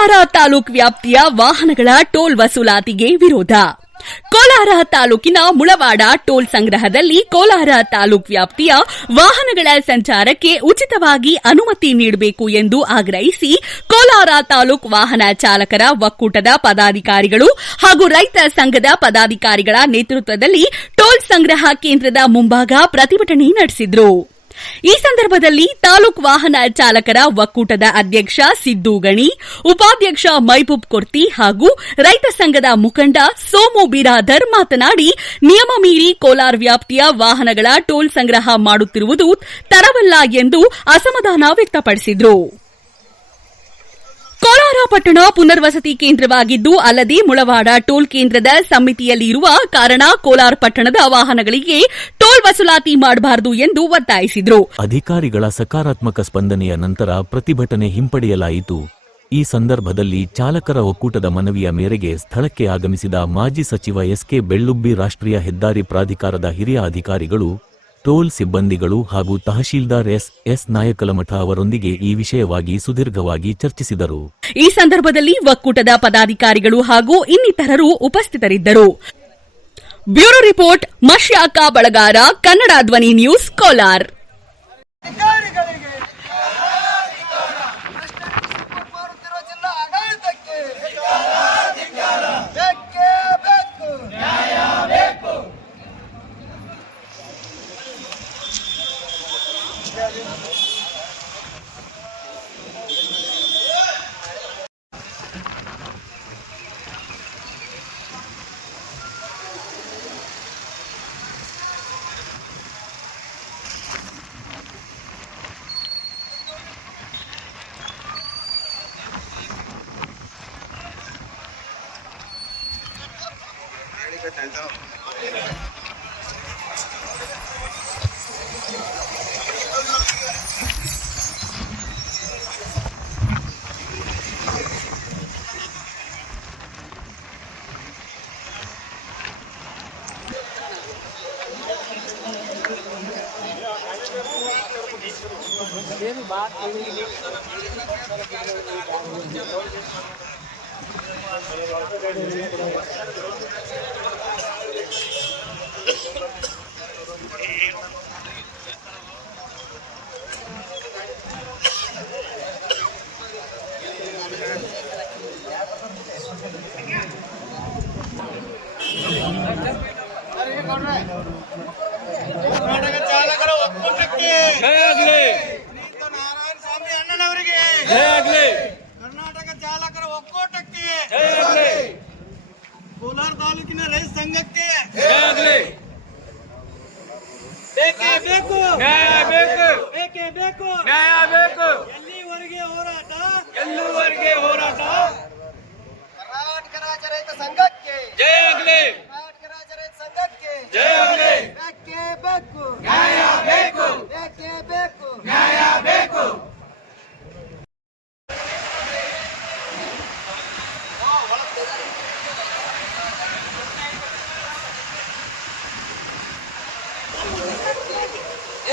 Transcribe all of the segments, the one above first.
ಕೋಲಾರ ತಾಲೂಕ್ ವ್ಯಾಪ್ತಿಯ ವಾಹನಗಳ ಟೋಲ್ ವಸೂಲಾತಿಗೆ ವಿರೋಧ. ಕೋಲಾರ ತಾಲೂಕಿನ ಮುಳವಾಡ ಟೋಲ್ ಸಂಗ್ರಹದಲ್ಲಿ ಕೋಲಾರ ತಾಲೂಕ್ ವ್ಯಾಪ್ತಿಯ ವಾಹನಗಳ ಸಂಚಾರಕ್ಕೆ ಉಚಿತವಾಗಿ ಅನುಮತಿ ನೀಡಬೇಕು ಎಂದು ಆಗ್ರಹಿಸಿ ಕೋಲಾರ ತಾಲೂಕ್ ವಾಹನ ಚಾಲಕರ ಒಕ್ಕೂಟದ ಪದಾಧಿಕಾರಿಗಳು ಹಾಗೂ ರೈತ ಸಂಘದ ಪದಾಧಿಕಾರಿಗಳ ನೇತೃತ್ವದಲ್ಲಿ ಟೋಲ್ ಸಂಗ್ರಹ ಕೇಂದ್ರದ ಮುಂಭಾಗ ಪ್ರತಿಭಟನೆ ನಡೆಸಿದರು. ಈ ಸಂದರ್ಭದಲ್ಲಿ ತಾಲೂಕ್ ವಾಹನ ಚಾಲಕರ ಒಕ್ಕೂಟದ ಅಧ್ಯಕ್ಷ ಸಿದ್ದು ಗಣಿ, ಉಪಾಧ್ಯಕ್ಷ ಮೈಬೂಬ್ ಕೊರ್ತಿ ಹಾಗೂ ರೈತ ಸಂಘದ ಮುಖಂಡ ಸೋಮು ಬಿರಾದರ್ ಮಾತನಾಡಿ, ನಿಯಮ ಮೀರಿ ಕೋಲಾರ ವ್ಯಾಪ್ತಿಯ ವಾಹನಗಳ ಟೋಲ್ ಸಂಗ್ರಹ ಮಾಡುತ್ತಿರುವುದು ತರವಲ್ಲ ಎಂದು ಅಸಮಾಧಾನ ವ್ಯಕ್ತಪಡಿಸಿದರು. ಕೋಲಾರ ಪಟ್ಟಣ ಪುನರ್ವಸತಿ ಕೇಂದ್ರವಾಗಿದ್ದು ಅಲ್ಲದೆ ಮುಳವಾಡ ಟೋಲ್ ಕೇಂದ್ರದ ಸಮಿತಿಯಲ್ಲಿ ಇರುವ ಕಾರಣ ಕೋಲಾರ ಪಟ್ಟಣದ ವಾಹನಗಳಿಗೆ ಟೋಲ್ ವಸೂಲಾತಿ ಮಾಡಬಾರದು ಎಂದು ಒತ್ತಾಯಿಸಿದರು. ಅಧಿಕಾರಿಗಳ ಸಕಾರಾತ್ಮಕ ಸ್ಪಂದನೆಯ ನಂತರ ಪ್ರತಿಭಟನೆ ಹಿಂಪಡೆಯಲಾಯಿತು. ಈ ಸಂದರ್ಭದಲ್ಲಿ ಚಾಲಕರ ಒಕ್ಕೂಟದ ಮನವಿಯ ಮೇರೆಗೆ ಸ್ಥಳಕ್ಕೆ ಆಗಮಿಸಿದ ಮಾಜಿ ಸಚಿವ ಎಸ್ಕೆ ಬೆಳ್ಳುಬ್ಬಿ ರಾಷ್ಟ್ರೀಯ ಹೆದ್ದಾರಿ ಪ್ರಾಧಿಕಾರದ ಹಿರಿಯ ಅಧಿಕಾರಿಗಳು ಟೋಲ್ ಸಿಬ್ಬಂದಿಗಳು ಹಾಗೂ ತಹಶೀಲ್ದಾರ್ ಎಸ್ ಎಸ್ ನಾಯಕಲಮಠ ಅವರೊಂದಿಗೆ ಈ ವಿಷಯವಾಗಿ ಸುದೀರ್ಘವಾಗಿ ಚರ್ಚಿಸಿದರು. ಈ ಸಂದರ್ಭದಲ್ಲಿ ಒಕ್ಕೂಟದ ಪದಾಧಿಕಾರಿಗಳು ಹಾಗೂ ಇನ್ನಿತರರು ಉಪಸ್ಥಿತರಿದ್ದರು. Bureau report Mashyaka Balagara, Kannada Dhwani news, Kolar. Karnataka ಚಾಲಕರ ಒಕ್ಕೂಟಕ್ಕೆ ಪುನೀತ ನಾರಾಯಣ ಸ್ವಾಮಿ ಅಣ್ಣನವರಿಗೆ ಕರ್ನಾಟಕ ಚಾಲಕರ ಒಕ್ಕೂಟಕ್ಕೆ ಕೋಲಾರ ತಾಲೂಕಿನ ರೈತ ಸಂಘಕ್ಕೆ. ಬೇಕೇ ಬೇಕು. ನ್ಯಾಯ ಬೇಕು. ಬೇಕೇ ಬೇಕು. ನ್ಯಾಯ ಬೇಕು. ಎಲ್ಲಿವರೆಗೆ ಹೋರಾಟ? ಎಲ್ಲೂವರೆಗೆ ಹೋರಾಟ? ಕರ್ನಾಟಕ ರಾಜ್ಯ ರೈತ ಸಂಘಕ್ಕೆ. ಜಯ ಆಗಲಿ.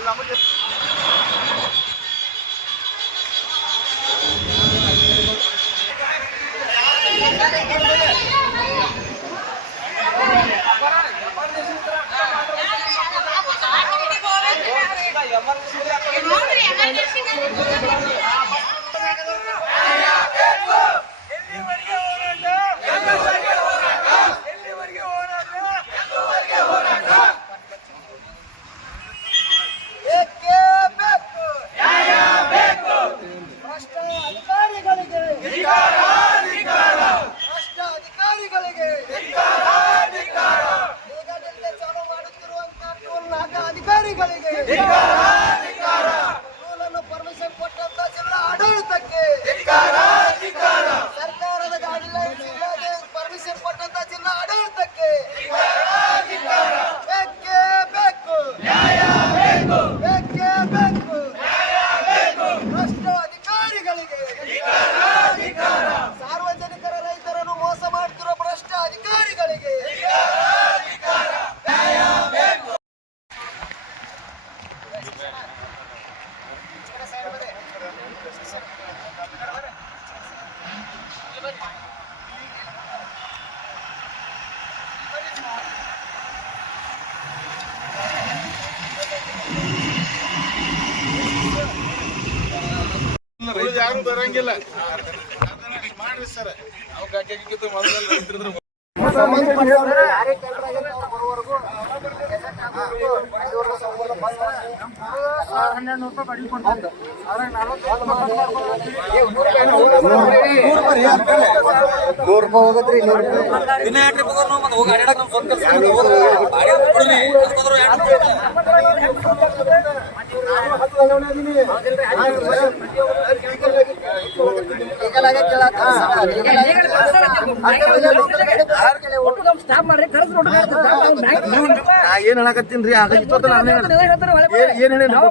ನೋಡ್ರಿ ಯಾರು ಬರಂಗಿಲ್ಲ. ಮಾಡ್ರಿ ಸರ್. ಅವಾಗ ಬರುವವರೆಗೂ ಗೆಜೆಟ್ ಹಾಕ್ಬೇಕು. ಐದುವರೆಗೆ ಸಂಬಳ ಬಂದ. ಏ, ನೂರು ರೂಪಾಯಿ ಹೋಗತ್ರಿ ನೂರು ಏನ್ ಹೇಳಕತ್ತೀನ್ರಿ ಆಗ ಇಷ್ಟೊತ್ತ ನಾನು ಏನ್ ಹೇಳಿ ನಮ್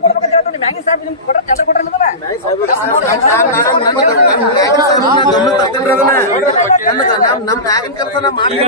ಮ್ಯಾಗಿನ ಕೆಲಸ ನಾ ಮಾಡ್ತೀನಿ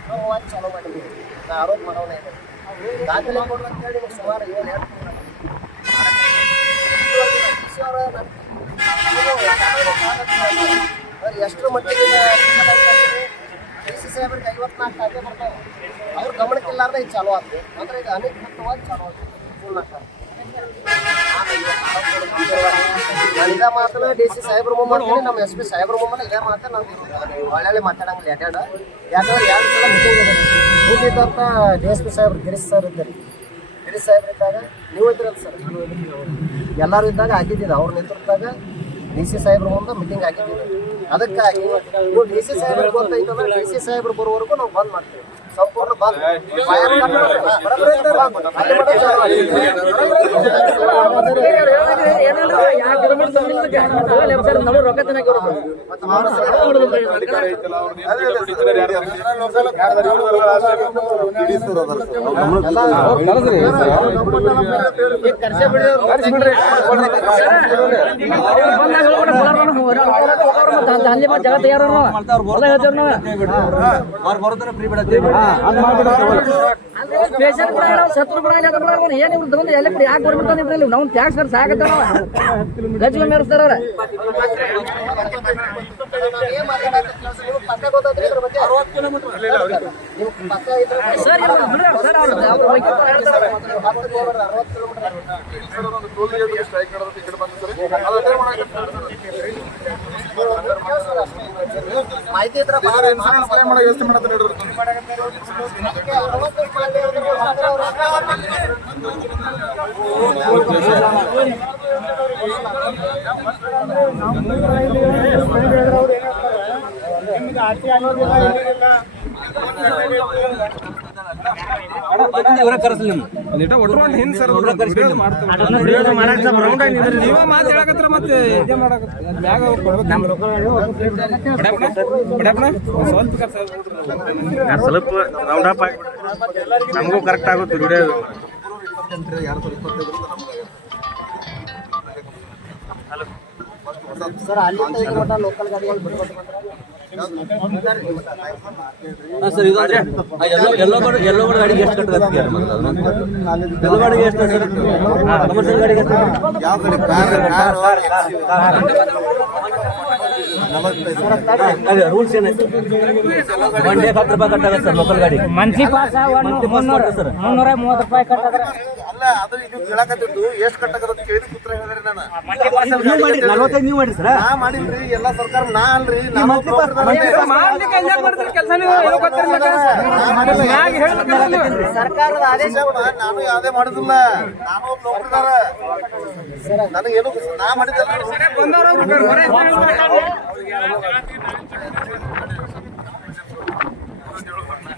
ಇವತ್ತು ಅಕ್ರಮವಾಗಿ ಚಾಲೂ ಮಾಡಿದ್ವಿ ನಾ ಆರೋಪ ಮಾಡೋಣ ಇದೆ ದಾಖಲೆ ಕೊಡ್ರಿ ಅಂತ ಹೇಳಿ ನಿಮ್ಗೆ ಸುಮಾರು ಏಳು ಎರಡು ಎಷ್ಟರ ಮಟ್ಟಿಗೆ ಸಿ ಸಾಹೇಬ್ರಿಗೆ ಐವತ್ನಾಲ್ಕು ಖಾತೆ ಬರ್ತಾವೆ. ಅವ್ರ ಗಮನಕ್ಕಿಲ್ಲಾರ್ದೆ ಇದು ಚಾಲೂ ಆಗ್ತದೆ. ಅಂದ್ರೆ ಇದು ಅನಧಿಕೃತವಾಗಿ ಚಾಲೂ ಆಗ್ತದೆ. ಪೂರ್ಣಕ್ಕ ನಾನು ಇದೇ ಡಿ ಸಿ ಸಾಹೇಬ್ರ ಮುಂದೆ ನಮ್ಮ ಎಸ್ ಪಿ ಸಾಹೇಬ್ರ ಮುಂದೆ ಇದೇ ಮಾತನ್ನ ನಾವು ಒಳ್ಳೆ ಮಾತಾಡಂಗಿಲ್ಲ ಎಡ್ಯಾಡ ಯಾಕಂದ್ರೆ ಎರಡು ಸಲ ಮೀಟಿಂಗ್ ಮುಂದಿದ್ದಂತ ಡಿ ಎಸ್ ಪಿ ಸಾಹೇಬ್ರು ಗಿರೀಶ್ ಸರ್ ಇದ್ದಾರೆ. ಗಿರೀಶ್ ಸಾಹೇಬ್ರು ಇದ್ದಾಗ ನೀವು ಇದ್ರಲ್ಲ ಸರ್? ಎಲ್ಲರೂ ಇದ್ದಾಗ ಆಗಿದ್ದಿದ್ದು ಅವ್ರ ನೇತೃತ್ವದಾಗ ಡಿ ಸಿ ಸಾಹೇಬ್ರ ಮುಂದೆ ಮೀಟಿಂಗ್ ಆಗಿದ್ದಿದ್ದು ಅದಕ್ಕಾಗಿ ನೀವು ಡಿ ಸಿ ಸಾಹೇಬ್ರಿಗೆ ಗೊತ್ತಾಯ್ತಂದ್ರೆ ಡಿ ಸಿ ಸಾಹೇಬ್ರು ಬರೋವರೆಗೂ ನಾವು ಬಂದ್ ಮಾಡ್ತೀವಿ. ಸಂಪೂರ್ಣ ಬಂದ್. ಫೈರ್ ಕಟ್ ಮಾಡ್ತೀವಿ. ಬರೋಬ್ಬರಿ ಐತೆ ಬಂದ್. ಅಲ್ಲಿ ಮಟ್ಟ ಚಾಲು ಆಗ್ತದೆ. ನಮ್ಮ ರೊಕ್ಕ ತಿನ್ನಕ್ಕೆ ಮತ್ತೆ ಮಾಡ್ತಾರೆ. ದಾಂಧಲಿ ಪೇಷಂಟ್ ಸತ್ರ ಬಿಡಂಗಿಲ್ಲ ಏನು ಇವ್ರು ತಗೊಂಡು ಎಲ್ಲ ಯಾಕೆ ಬರ್ಬಿಡ್ತಾನೆ ಇವ್ರಲ್ಲಿ ನಾವು ಟ್ಯಾಕ್ಸ್ ಸಾಕತ್ತಾರ ಮೇರಿಸ್ತಾರ ಕಿಲೋಮೀಟರ್ ಮಾಹಿತಿ ಇದ್ರೆ ವ್ಯವಸ್ಥೆ ಅದಕ್ಕೆ ಅರವತ್ತು ಮಾಡಿ ಅಂದ್ರೆ ಅವ್ರು ಸ್ವಲ್ಪ ರೌಂಡ್ ಅಪ್ ನಮಗೂ. ಕರೆಕ್ಟ್ ಆಗುತ್ತೆ ದುಡಿಯೋದು ಸರ್ ಮಟ್ಟ ಲೋಕಲ್ ಗಾಡಿಗಳು ಬಿಡ್ಬೇಕು ಸರ್ ಇದು ಅಂದ್ರೆ ಎಲ್ಲೋ ಎಲ್ಲೋ ಗಾಡಿಗೆ ಎಷ್ಟು ಕಟ್ಟಬೇಕು ಎಲ್ಲೋ ಗಾಡಿಗೆ ಎಷ್ಟು ಸರ್ ಕಮರ್ಷಿಯಲ್ ಗಾಡಿಗೆ ಯಾವ ಕಾರ್ ಅದೇ ರೂಲ್ಸ್ ಏನೈತೆ ಒನ್ ಡೇ ಹತ್ತು ರೂಪಾಯಿ ಕಟ್ಟಾಗ ಸರ್ ಲೋಕಲ್ ಗಾಡಿ. ಮಂತ್ಲಿ ಪಾಸ್ ಮುನ್ನೂರ ಮೂವತ್ತು ರೂಪಾಯಿ ಕಟ್ಟದ್ರ ಅದು ಇದು ಕೇಳಕತ್ತಿದ್ದು ಎಷ್ಟು ಕಟ್ಟಕತ್ತ ಕೇಳಿದ ಕೂತ್ರ ಹೇಳಿದ್ರಿ ನಾನು. ನಾ ಮಾಡಿಲ್ರಿ ಎಲ್ಲ ಸರ್ಕಾರ ನಾ ಅಲ್ರಿ ಸರ್ಕಾರದ ಆದೇಶ ನಾನು ಯಾವ್ದೇ ಮಾಡುದಿಲ್ಲ. ನಾನು ಒಬ್ಬ ನೌಕರಿದಾರ. ನನಗೇನು ನಾ ಮಾಡಿದ್ದಲ್ಲ ಸರ್ ಅವ್ರು ಕಳ್ಸಿ ಅವ್ರ ಫೋನ್ ರಿಸೀವ್ ಮಾಡಿಲ್ಲ ಇದೇ ಸಂದರ್ಭದಾಗ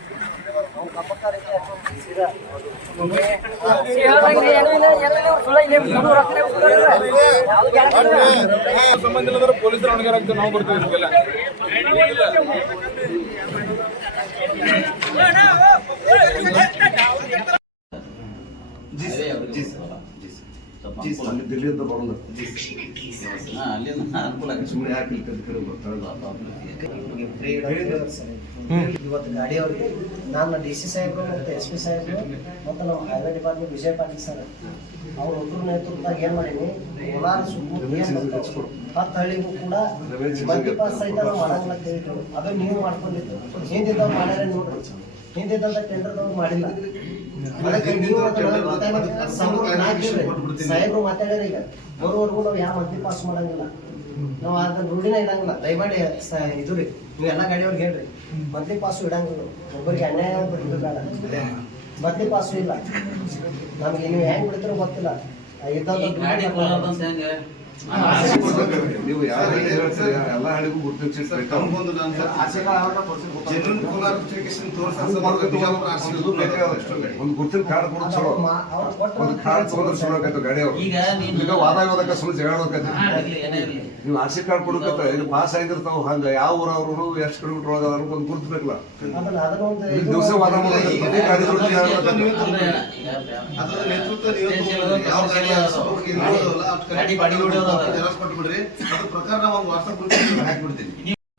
ಸಂಬಂಧ ಇಲ್ಲದ್ರೆ ಪೊಲೀಸರು ಹೊಣೆಗಾರ ನಾವು ಬರ್ತೀವಿ ಇದಕ್ಕೆಲ್ಲ ದಿಲ್ಲಿಯಿಂದ ಅನುಕೂಲ ಸುಮ್ಮನೆ ಯಾಕೆ ಇಲ್ಲಿ ಕಡೆ ಕಡೆ ಬರ್ತಾರೆ ಇವತ್ತು ಗಾಡಿಯವ್ರಿಗೆ ನಾನು ಡಿ ಸಿ ಸಾಹೇಬ್ ಮತ್ತೆ ಎಸ್ ಪಿ ಸಾಹೇಬ್ರು ಮತ್ತು ನಮ್ಮ highway department Vijay Patil sir ಅವ್ರ ಒಬ್ಬರು ನೇತೃತ್ವದಾಗ ಏನು ಮಾಡೀನಿ ಕೋಲಾರ ಸುತ್ತಮುತ್ತ ಹತ್ತು ಹಳ್ಳಿಗೂ ಕೂಡ ಮಲ್ಟಿಪಾಸ್ ಸಹಿತ ನಾವು ಮಾಡಂಗಿಲ್ಲ ಅಂತ ಹೇಳಿದ್ರು. ಅದು ನೀವು ಮಾಡ್ಕೊಂಡಿದ್ದು. ಹಿಂದಿದ್ದವ್ರು ಮಾಡ್ಯಾರ ನೋಡ್ರಿ. ಹಿಂದಿದ್ದಂತ ಕೇಂದ್ರದವ್ರು ಮಾಡಿಲ್ಲ. ಅದಕ್ಕೆ ನೀವು. ಸಾಹೇಬ್ರು ಮಾತಾಡ್ಯಾರ ಈಗ. ಬರೋವರೆಗೂ ನಾವು ಯಾವ ಮಂತ್ಲಿ ಪಾಸ್ ಮಾಡಂಗಿಲ್ಲ. ನಾವು ಅದ್ರ ರೂಢಿನ ಇರಂಗಿಲ್ಲ. ದಯಮಾಡಿ ಇದು ರೀ ನೀವು ಎಲ್ಲ ಗಾಡಿಯವ್ರಿಗೆ ಹೇಳ್ರಿ. ಮಂತ್ಲಿ ಪಾಸು ಇಡಂಗಿಲ್ಲ. ಒಬ್ಬರಿಗೆ ಅನ್ಯಾಯ ಬಿಡೋದು ಬೇಡ. ಮಂತ್ಲಿ ಪಾಸು ಇಲ್ಲ. ನಮ್ಗೆ ನೀವು ಹೆಂಗ್ ಬಿಡ್ತೀರೋ ಗೊತ್ತಿಲ್ಲ. ನೀವು ಹೇಳ್ತೀರಿ? ಎಲ್ಲ ಹಳ್ಳಿಗೂ ಗುರುತಿಸಿ ಒಂದು ಗುರುತಿನ ಕಾರ್ಡ್ ಕೊಡೋದು ಚಲೋ. ಒಂದು ಕಾರ್ಡ್ ತಗೊಂಡ್ರೆ ಚಲೋ ಆಕೈತೆ ಗಾಡಿ ಅವ್ರು ಈಗ ವಾದ ಸುಮ್ಮನೆ ಜಗಳ ನೀವು ಆರ್ ಸಿ ಕಾರ್ಡ್ ಕೊಡಕತ್ತ ಇಲ್ಲಿ ಪಾಸ್ ಆಗಿರ್ತಾವ ಹಂಗ ಯಾವ ಊರ ಅವರು ಎಷ್ಟು ಕಿಲೋಮೀಟರ್ ಒಳಗ ಅದ್ರ ಒಂದು ಗುರುತಿರ್ಬೇಕಲ್ಲ ಇದು ದಿವಸ ವಾದ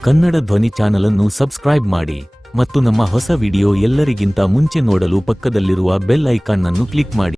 ಕನ್ನಡ ಧ್ವನಿ ಚಾನಲ್ ಅನ್ನು ಸಬ್ಸ್ಕ್ರೈಬ್ ಮಾಡಿ ಮತ್ತು ನಮ್ಮ ಹೊಸ ವಿಡಿಯೋ ಎಲ್ಲರಿಗಿಂತ ಮುಂಚೆ ನೋಡಲು ಪಕ್ಕದಲ್ಲಿರುವ ಬೆಲ್ ಐಕಾನ್ ಅನ್ನು ಕ್ಲಿಕ್ ಮಾಡಿ.